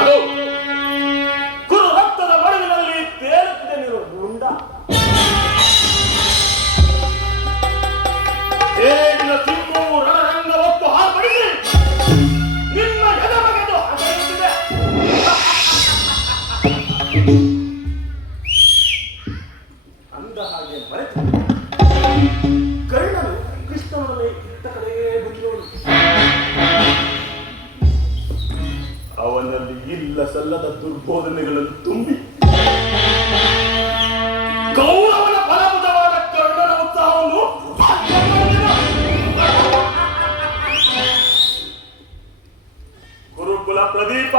ಅದು ಕುರು ರಕ್ತದ ಮಡುವಿನಲ್ಲಿ ತೇಲುತ್ತಿದೆ ನೀರು ಗುಂಡ. ಹೇಗಿನ ಸಿಂಹವು ರಣರಂಗ ಒತ್ತು ಹಾರ್ಪಡಿಸಿ ನಿನ್ನ ಎದೆಬಗೆದು ಹಗೆಯುತ್ತಿದೆ. ಅಂದ ಹಾಗೆ ಮರೆತು ಕರ್ಣನು ಕೃಷ್ಣನನ್ನೇ ಇತ್ತ ಕಡೆಗೆ ಬುದ್ಧಿಯೋನು. ಅವನಲ್ಲಿ ಇಲ್ಲ ಸಲ್ಲದ ದುರ್ಬೋಧನೆಗಳನ್ನು ತುಂಬಿ ಗೌರವನ ಫಲಭೂತವಾದ ಕರ್ಣನ ಉತ್ಸಾಹವನ್ನು ಗುರುಕುಲ ಪ್ರದೀಪ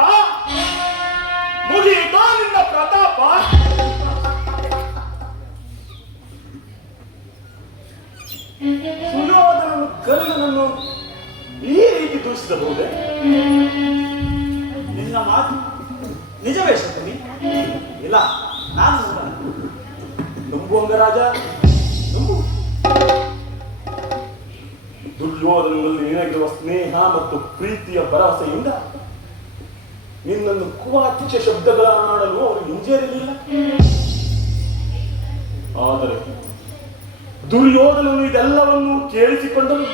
ಮುಗಿಯಿತೋ ನಿನ್ನ ಪ್ರತಾಪ. ಸುಯೋಧನನು ಕರ್ಣನನ್ನು ಈ ರೀತಿ ದೂಷಿಸಬಹುದೇ? ನಿನ್ನ ಮಾತು ನಿಜವೇ ಶಕುನಿ? ಇಲ್ಲ, ನಾನು ನಂಬುವಂಗ ರಾಜ, ನಂಬು. ದುರ್ಯೋಧನನಲ್ಲಿ ನಿನಗಿರುವ ಸ್ನೇಹ ಮತ್ತು ಪ್ರೀತಿಯ ಭರವಸೆಯಿಂದ ನಿನ್ನನ್ನು ಕುವಾಚ್ಯ ಶಬ್ದಗಳನ್ನಾಡಲು ಅವರು ಹಿಂಜರಿರಲಿಲ್ಲ. ಆದರೆ ದುರ್ಯೋಧನನು ಇದೆಲ್ಲವನ್ನು ಕೇಳಿಸಿಕೊಂಡನು.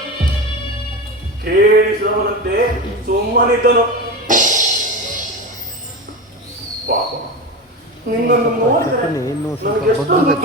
ಕೇಳಿಸಿದವನಂತೆ ಸುಮ್ಮನಿದ್ದನು. ಪಾಪ, ನಿನ್ನನ್ನು ನೋಡಿದರೆ ನನಗೆ ಎಷ್ಟೊಂದು